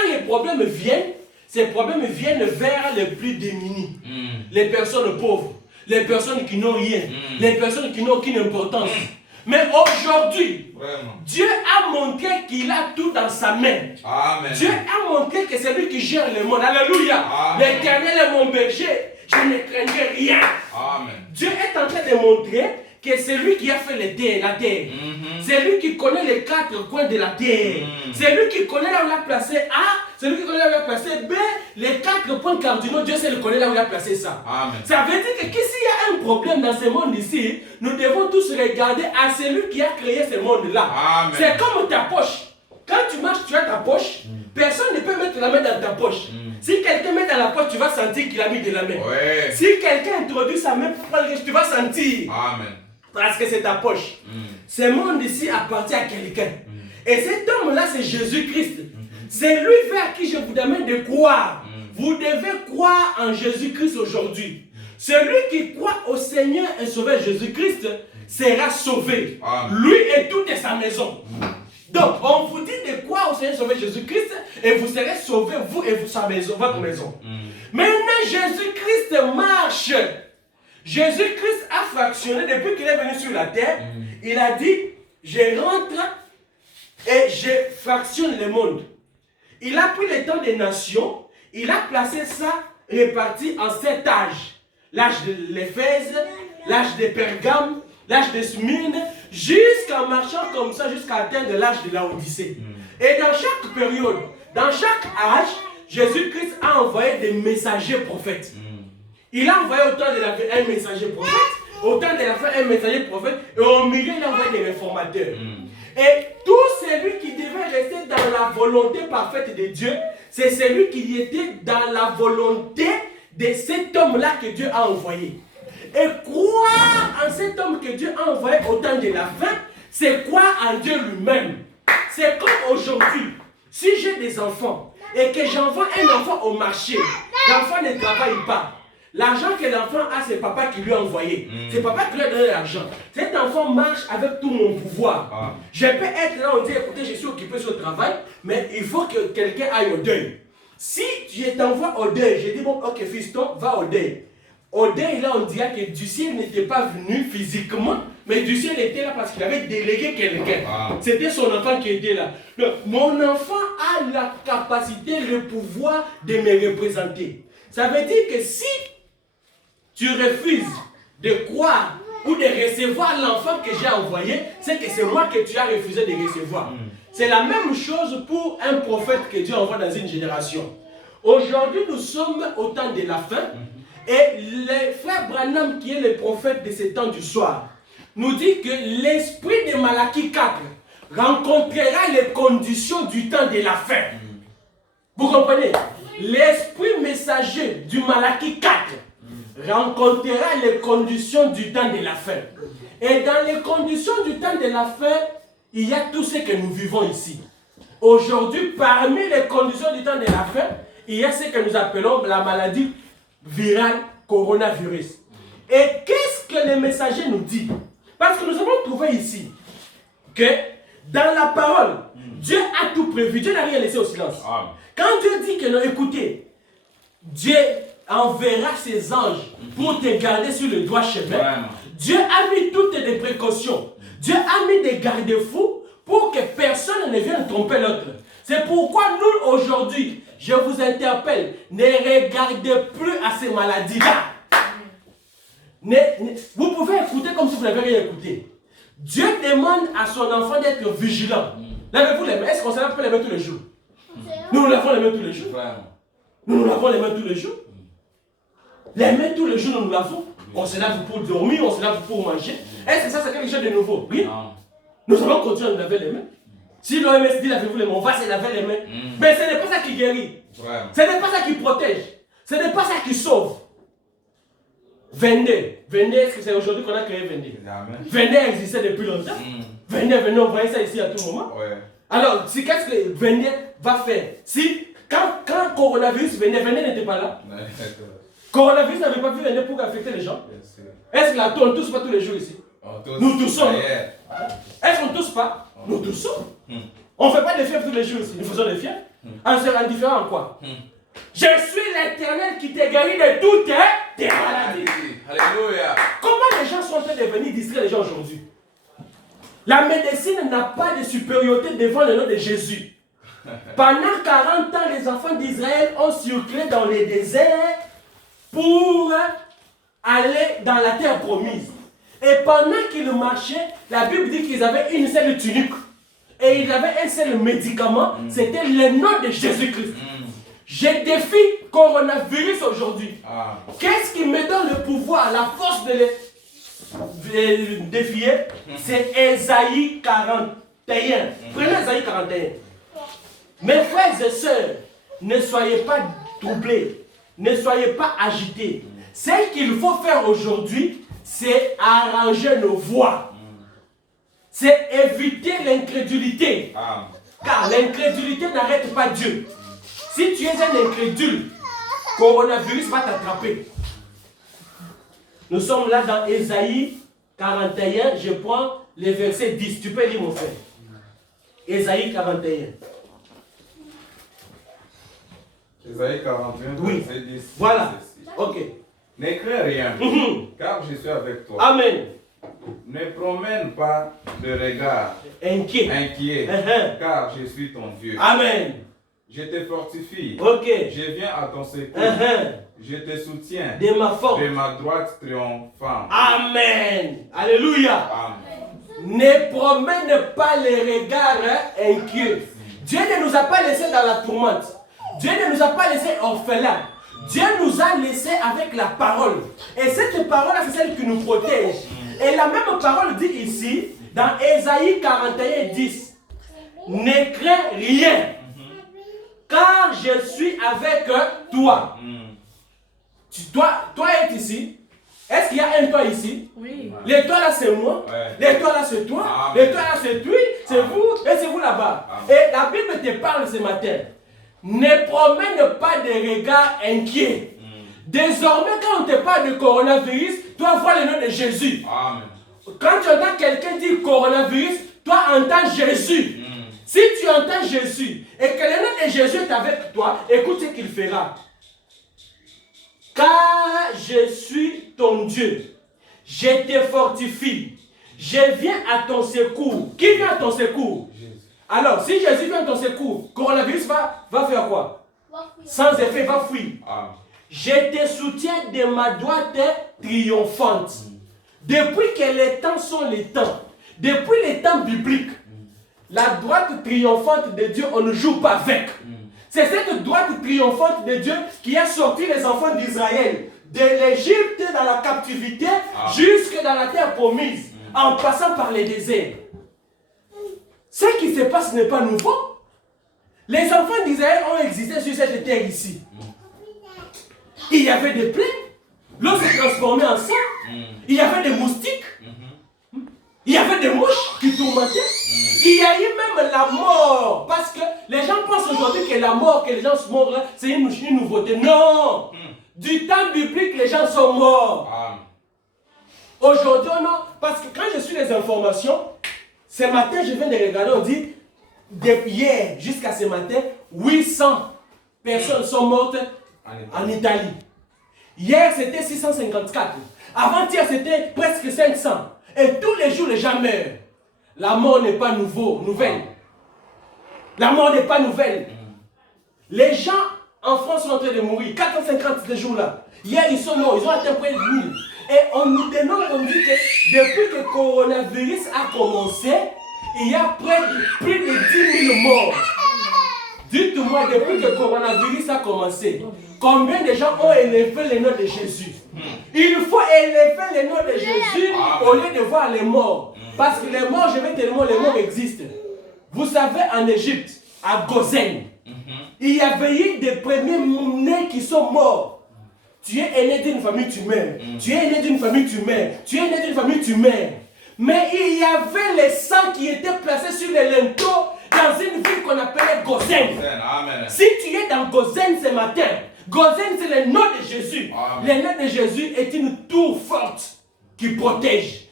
quand les problèmes viennent, ces problèmes viennent vers les plus démunis. Les personnes pauvres, les personnes qui n'ont rien, les personnes qui n'ont aucune importance. Mais aujourd'hui, Dieu a montré qu'il a tout dans sa main. Amen. Dieu a montré que c'est lui qui gère le monde. Alléluia. L'Éternel est mon berger. Je ne craindrai rien. Amen. Dieu est en train de montrer que c'est lui qui a fait la terre. C'est lui qui connaît les 4 coins de la terre. C'est lui qui connaît là où il a placé A. C'est lui qui connaît là où il a placé B. Les 4 points cardinaux, Dieu sait le connaît là où il a placé ça. Amen. Ça veut dire que s'il y a un problème dans ce monde ici, nous devons tous regarder à celui qui a créé ce monde-là. C'est comme ta poche. Quand tu marches, tu as ta poche. Personne ne peut mettre la main dans ta poche. Si quelqu'un met dans la poche, tu vas sentir qu'il a mis de la main. Si quelqu'un introduit sa main pour prendre quelque chose, tu vas sentir. Amen. Parce que c'est ta poche. Ce monde ici appartient à quelqu'un. Et cet homme-là, c'est Jésus-Christ. C'est lui vers qui je vous demande de croire. Vous devez croire en Jésus-Christ aujourd'hui. Celui qui croit au Seigneur et Sauveur Jésus-Christ sera sauvé. Lui et toute sa maison. Donc, on vous dit de croire au Seigneur et Sauveur Jésus-Christ et vous serez sauvés, vous et sa maison, votre maison. Maintenant, Jésus-Christ marche. Jésus-Christ a fractionné depuis qu'il est venu sur la terre. Il a dit, je rentre et je fractionne le monde. Il a pris le temps des nations, il a placé ça réparti en 7 âges. L'âge de l'Éphèse, l'âge de Pergame, l'âge de Smyrne, jusqu'en marchant comme ça, jusqu'à atteindre l'âge de la Odyssée. Et dans chaque période, dans chaque âge, Jésus-Christ a envoyé des messagers prophètes. Il a envoyé au temps de la vie un messager prophète, au temps de la fin un messager prophète, et au milieu il a envoyé des réformateurs. Et tout celui qui devait rester dans la volonté parfaite de Dieu, c'est celui qui était dans la volonté de cet homme-là que Dieu a envoyé. Et croire en cet homme que Dieu a envoyé au temps de la fin, c'est croire en Dieu lui-même. C'est comme aujourd'hui, si j'ai des enfants et que j'envoie un enfant au marché, l'enfant ne travaille pas. L'argent que l'enfant a, c'est papa qui lui a envoyé. C'est papa qui lui a donné l'argent. Cet enfant marche avec tout mon pouvoir. Je peux être là, on dit, écoutez, je suis occupé sur le travail, mais il faut que quelqu'un aille au deuil. Si je t'envoie au deuil, je dis, bon, ok, fiston, va au deuil. Au deuil, là, on dirait que du ciel n'était pas venu physiquement, mais du ciel était là parce qu'il avait délégué quelqu'un. C'était son enfant qui était là. Donc, mon enfant a la capacité, le pouvoir de me représenter. Ça veut dire que si tu refuses de croire ou de recevoir l'enfant que j'ai envoyé, c'est que c'est moi que tu as refusé de recevoir. C'est la même chose pour un prophète que Dieu envoie dans une génération. Aujourd'hui, nous sommes au temps de la fin. Et le frère Branham, qui est le prophète de ce temps du soir, nous dit que l'esprit de Malachie 4 rencontrera les conditions du temps de la fin. Vous comprenez? L'esprit messager du Malachie 4 rencontrera les conditions du temps de la fin. Et dans les conditions du temps de la fin, il y a tout ce que nous vivons ici. Aujourd'hui, parmi les conditions du temps de la fin, il y a ce que nous appelons la maladie virale coronavirus. Et qu'est-ce que le messager nous dit? Parce que nous avons trouvé ici que dans la parole, Dieu a tout prévu. Dieu n'a rien laissé au silence. Quand Dieu dit que non, écoutez, Dieu enverra ses anges pour te garder sur le droit chemin. Dieu a mis toutes les précautions. Dieu a mis des garde-fous pour que personne ne vienne tromper l'autre. C'est pourquoi nous, aujourd'hui, je vous interpelle, ne regardez plus à ces maladies-là. Vous pouvez écouter comme si vous n'avez rien écouté. Dieu demande à son enfant d'être vigilant. Lavez-vous les mains. Est-ce qu'on se lave pas les mains tous les jours? Nous lavons les mains tous les jours. Nous lavons les mains tous les jours. Les mains tous les jours, nous nous lavons. On se lave pour dormir, on se lave pour manger. Est-ce que ça, c'est quelque chose de nouveau? Oui. Nous allons continuer à nous laver les mains. Si l'OMS dit lavez-vous les mains, on va se laver les mains. Mais ce n'est pas ça qui guérit. Ce n'est pas ça qui protège. Ce n'est pas ça qui sauve. Vendée. Vendée, est-ce que c'est aujourd'hui qu'on a créé Vendée? Vendée existait depuis longtemps. Vendée, on voyait ça ici à tout moment. Alors, si qu'est-ce que Vendée va faire? Si, quand coronavirus venait, Vendée n'était pas là. Coronavirus n'avait pas vu Vendée pour affecter les gens. Est-ce qu'on ne tousse pas tous les jours ici? Nous toussons. Est-ce qu'on ne tousse pas? Nous toussons. On ne fait pas des fièvres tous les jours ici. Nous faisons des fièvres. En différent en quoi? Je suis l'Éternel qui te guérit de toutes tes maladies. Alléluia. Comment les gens sont en train de venir distraire les gens aujourd'hui? La médecine n'a pas de supériorité devant le nom de Jésus. Pendant 40 ans, les enfants d'Israël ont circulé dans les déserts pour aller dans la terre promise. Et pendant qu'ils marchaient, la Bible dit qu'ils avaient une seule tunique. Et ils avaient un seul médicament, c'était le nom de Jésus-Christ. Je défie coronavirus aujourd'hui. Qu'est-ce qui me donne le pouvoir, la force de les défier? C'est Ésaïe 41. Prenez Ésaïe 41. Mes frères et sœurs, ne soyez pas troublés, ne soyez pas agités. Ce qu'il faut faire aujourd'hui, c'est arranger nos voies. C'est éviter l'incrédulité. Car l'incrédulité n'arrête pas Dieu. Si tu es un incrédule, coronavirus va t'attraper. Nous sommes là dans Ésaïe 41. Je prends les versets 10. Tu peux lire mon frère. Ésaïe 41. Ésaïe 41, oui. Verset 10. Voilà. Ok. Ne crains rien, car je suis avec toi. Amen. Ne promène pas de regard inquiet, car je suis ton Dieu. Amen. Je te fortifie. Ok. Je viens à ton secours. Je te soutiens de ma force, de ma droite triomphante. Amen. Alléluia. Amen. Ne promène pas les regards inquiets. Dieu ne nous a pas laissés dans la tourmente. Dieu ne nous a pas laissés orphelins. Dieu nous a laissés avec la parole. Et cette parole, c'est celle qui nous protège. Et la même parole dit ici, dans Ésaïe 41, 10. Ne crains rien, car je suis avec toi. Toi es ici. Est-ce qu'il y a un toi ici? Oui. Les toi là c'est moi. Les toi là c'est toi. Les toi là c'est lui. C'est vous. Et c'est vous là-bas. Et la Bible te parle ce matin. Ne promène pas de regards inquiets. Désormais, quand on te parle de coronavirus, toi vois le nom de Jésus. Amen. Quand tu entends quelqu'un dire coronavirus, toi entends Jésus. Si tu entends Jésus et que le nom de Jésus est avec toi, écoute ce qu'il fera. Car je suis ton Dieu. Je te fortifie. Je viens à ton secours. Qui vient à ton secours? Jésus. Alors, si Jésus vient à ton secours, coronavirus va faire quoi? Sans effet, va fuir. Amen. Je te soutiens de ma droite triomphante. Depuis que les temps sont les temps, depuis les temps bibliques, la droite triomphante de Dieu, on ne joue pas avec. C'est cette droite triomphante de Dieu qui a sorti les enfants d'Israël de l'Égypte dans la captivité jusque dans la terre promise, en passant par les déserts. Ce qui se passe n'est pas nouveau. Les enfants d'Israël ont existé sur cette terre ici. Il y avait des plaies. L'eau s'est transformée en sang. Il y avait des moustiques. Il y avait des mouches qui tourmentaient. Il y a eu même la mort. Parce que les gens pensent aujourd'hui que la mort, que les gens se meurent, c'est une nouveauté. Non. Du temps biblique, les gens sont morts. Aujourd'hui, non. Parce que quand je suis les informations, ce matin, je viens de regarder, on dit, depuis hier jusqu'à ce matin, 800 personnes sont mortes en Italie. Hier, c'était 654. Avant-hier, c'était presque 500. Et tous les jours, les gens meurent. La mort n'est pas nouvelle. La mort n'est pas nouvelle. Les gens en France sont en train de mourir. 450 ces jours-là. Hier, ils sont morts. Ils ont atteint près de 1000. Et on nous dénonce, on dit que depuis que le coronavirus a commencé, il y a plus de 10 000 morts. Dites-moi, depuis que le coronavirus a commencé, combien de gens ont élevé le nom de Jésus? Il faut élever le nom de Jésus au lieu de voir les morts. Parce que les morts, je vais te dire, les morts existent. Vous savez, en Égypte, à Gozen, il y avait eu des premiers nés qui sont morts. Tu es aîné d'une famille, tu meurs. Tu es aîné d'une famille, tu meurs. Tu es aîné d'une famille, tu meurs. Mais il y avait les sangs qui étaient placés sur les linteaux dans une ville qu'on appelait Gozen. Si tu es dans Gozen ce matin, Gozen c'est le nom de Jésus. Le nom de Jésus est une tour forte qui protège.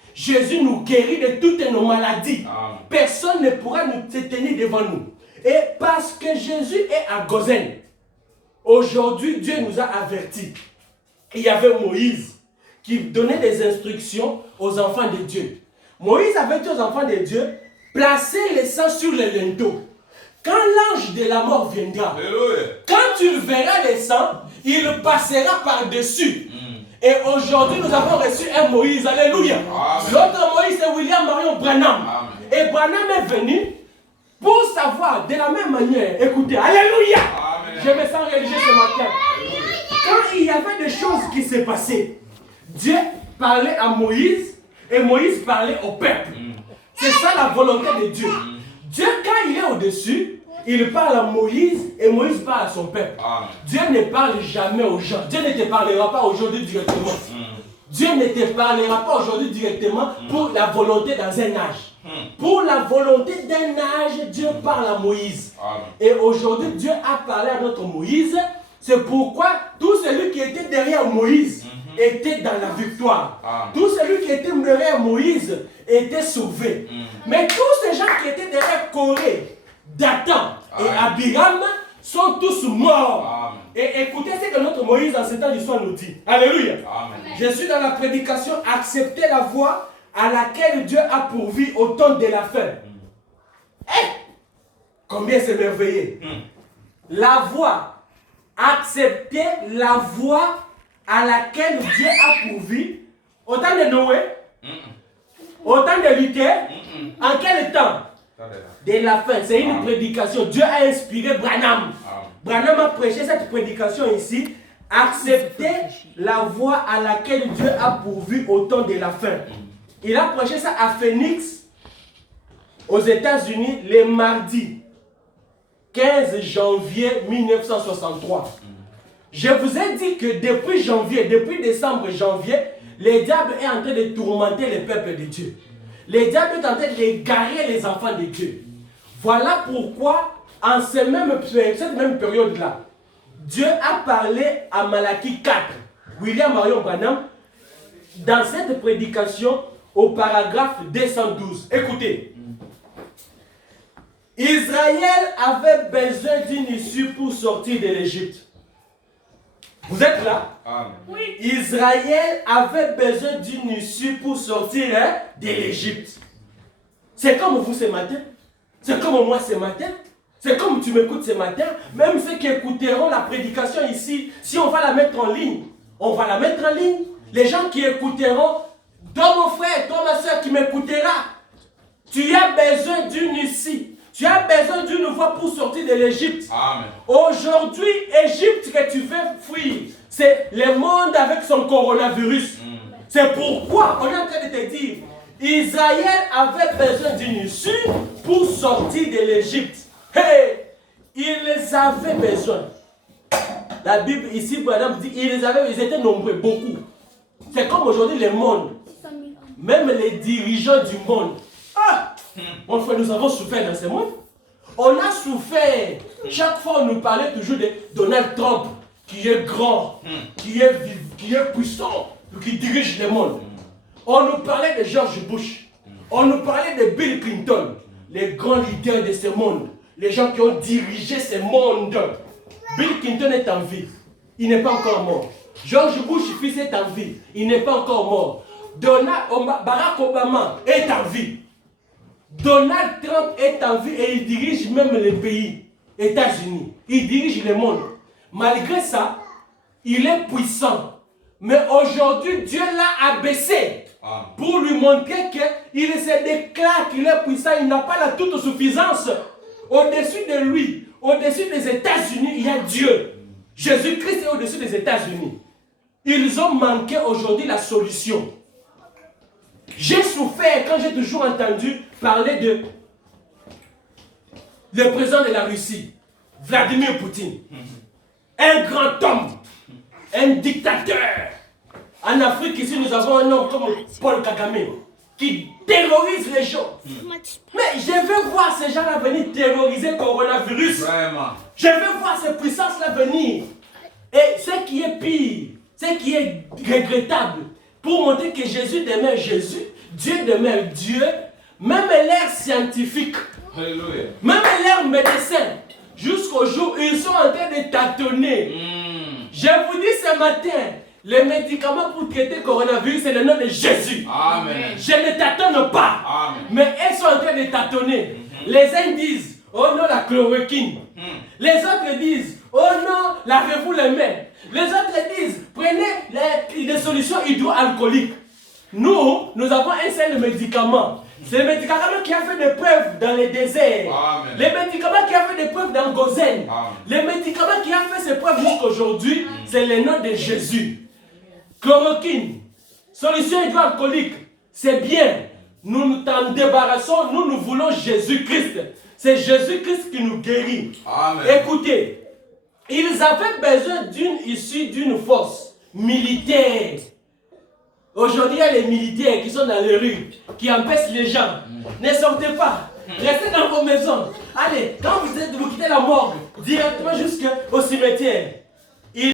Jésus nous guérit de toutes nos maladies. Amen. Personne ne pourra nous se tenir devant nous. Et parce que Jésus est à Gozen, aujourd'hui Dieu nous a avertis. Il y avait Moïse qui donnait des instructions aux enfants de Dieu. Moïse avait dit aux enfants de Dieu, placez le sang sur les linteaux. Quand l'ange de la mort viendra, quand tu verras le sang, il passera par-dessus. Et aujourd'hui, nous avons reçu un Moïse. Alléluia. L'autre Moïse, c'est William Marion Branham. Amen. Et Branham est venu pour savoir de la même manière. Écoutez, Alléluia. Amen. Je me sens religieux ce matin. Quand il y avait des choses qui se passaient, Dieu parlait à Moïse et Moïse parlait au peuple. C'est ça la volonté de Dieu. Dieu, quand il est au-dessus, il parle à Moïse et Moïse parle à son peuple. Amen. Dieu ne parle jamais aux gens. Dieu ne te parlera pas aujourd'hui directement. Dieu ne te parlera pas aujourd'hui directement pour la volonté dans un âge. Pour la volonté d'un âge, Dieu parle à Moïse. Amen. Et aujourd'hui, Dieu a parlé à notre Moïse. C'est pourquoi tout celui qui était derrière Moïse était dans la victoire. Amen. Tout celui qui était derrière Moïse était sauvé. Mais tous ces gens qui étaient derrière Corée, Dathan et Abiram sont tous morts. Amen. Et écoutez ce que notre Moïse dans ce temps d'histoire nous dit. Alléluia. Amen. Je suis dans la prédication, accepter la voie à laquelle Dieu a pourvu au temps de la fin. Combien c'est merveilleux. La voie, accepter la voie à laquelle Dieu a pourvu au temps de Noé, au temps de Luther, en quel temps? De la fin. C'est une prédication. Dieu a inspiré Branham. Branham a prêché cette prédication ici. Accepter la voie à laquelle Dieu a pourvu au temps de la fin. Il a prêché ça à Phoenix, aux États-Unis, le mardi 15 janvier 1963. Je vous ai dit que depuis janvier, depuis décembre, janvier, le diable est en train de tourmenter le peuple de Dieu. Le diable est en train d'égarer les enfants de Dieu. Voilà pourquoi, en cette même période-là, Dieu a parlé à Malachie 4, William Marion Branham, dans cette prédication au paragraphe 212. Écoutez. Israël avait besoin d'une issue pour sortir de l'Égypte. Vous êtes là? Amen. Oui. Israël avait besoin d'une issue pour sortir de l'Égypte. C'est comme vous ce matin. C'est comme moi ce matin. C'est comme tu m'écoutes ce matin. Même ceux qui écouteront la prédication ici, si on va la mettre en ligne, on va la mettre en ligne. Les gens qui écouteront, toi mon frère, toi ma soeur qui m'écoutera, tu as besoin d'une issue. Tu as besoin d'une voie pour sortir de l'Égypte. Aujourd'hui, Égypte que tu veux fuir, c'est le monde avec son coronavirus. C'est pourquoi on est en train de te dire, Israël avait besoin d'une issue pour sortir de l'Égypte. Hey, ils avaient besoin. La Bible ici, madame dit, ils étaient nombreux, beaucoup. C'est comme aujourd'hui le monde. Même les dirigeants du monde. Mon frère, nous avons souffert dans ce monde. On a souffert. Chaque fois, on nous parlait toujours de Donald Trump, qui est grand, qui est puissant, qui dirige le monde. On nous parlait de George Bush. On nous parlait de Bill Clinton, les grands leaders de ce monde, les gens qui ont dirigé ce monde. Bill Clinton est en vie. Il n'est pas encore mort. George Bush, fils, est en vie. Il n'est pas encore mort. Barack Obama est en vie. Donald Trump est en vie et il dirige même les pays, États-Unis. Il dirige le monde. Malgré ça, il est puissant. Mais aujourd'hui, Dieu l'a abaissé pour lui montrer qu'il se déclare qu'il est puissant. Il n'a pas la toute suffisance. Au-dessus de lui, au-dessus des États-Unis, il y a Dieu. Jésus-Christ est au-dessus des États-Unis. Ils ont manqué aujourd'hui la solution. J'ai souffert quand j'ai toujours entendu parler de le président de la Russie, Vladimir Poutine. Un grand homme, un dictateur. En Afrique, ici, nous avons un homme comme Paul Kagame qui terrorise les gens. Mais je veux voir ces gens-là venir terroriser le coronavirus. Vraiment. Je veux voir ces puissances-là venir. Et ce qui est pire, ce qui est regrettable, pour montrer que Jésus demeure Jésus, Dieu demeure Dieu, même l'ère scientifique, Alléluia. même l'ère médecin, jusqu'au jour où ils sont en train de tâtonner. Je vous dis ce matin, les médicaments pour traiter le coronavirus, c'est le nom de Jésus. Amen. Je ne tâtonne pas, Amen. mais elles sont en train de tâtonner. Les uns disent, oh non, la chloroquine. Les autres disent, oh non, lavez-vous les mains. Les autres disent, prenez des solutions hydroalcooliques. Nous avons un seul médicament. C'est le médicament qui a fait des preuves dans les déserts. Amen. Le médicament qui a fait des preuves dans Gozen. Amen. Le médicament qui a fait ses preuves jusqu'aujourd'hui, c'est le nom de Jésus. Chloroquine, solution hydroalcoolique, c'est bien. Nous nous en débarrassons, nous voulons Jésus-Christ. C'est Jésus-Christ qui nous guérit. Amen. Écoutez, ils avaient besoin d'une issue, d'une force militaire. Aujourd'hui, il y a les militaires qui sont dans les rues, qui empêchent les gens. Ne sortez pas. Restez dans vos maisons. Allez, quand vous quittez la morgue, directement jusqu'au cimetière.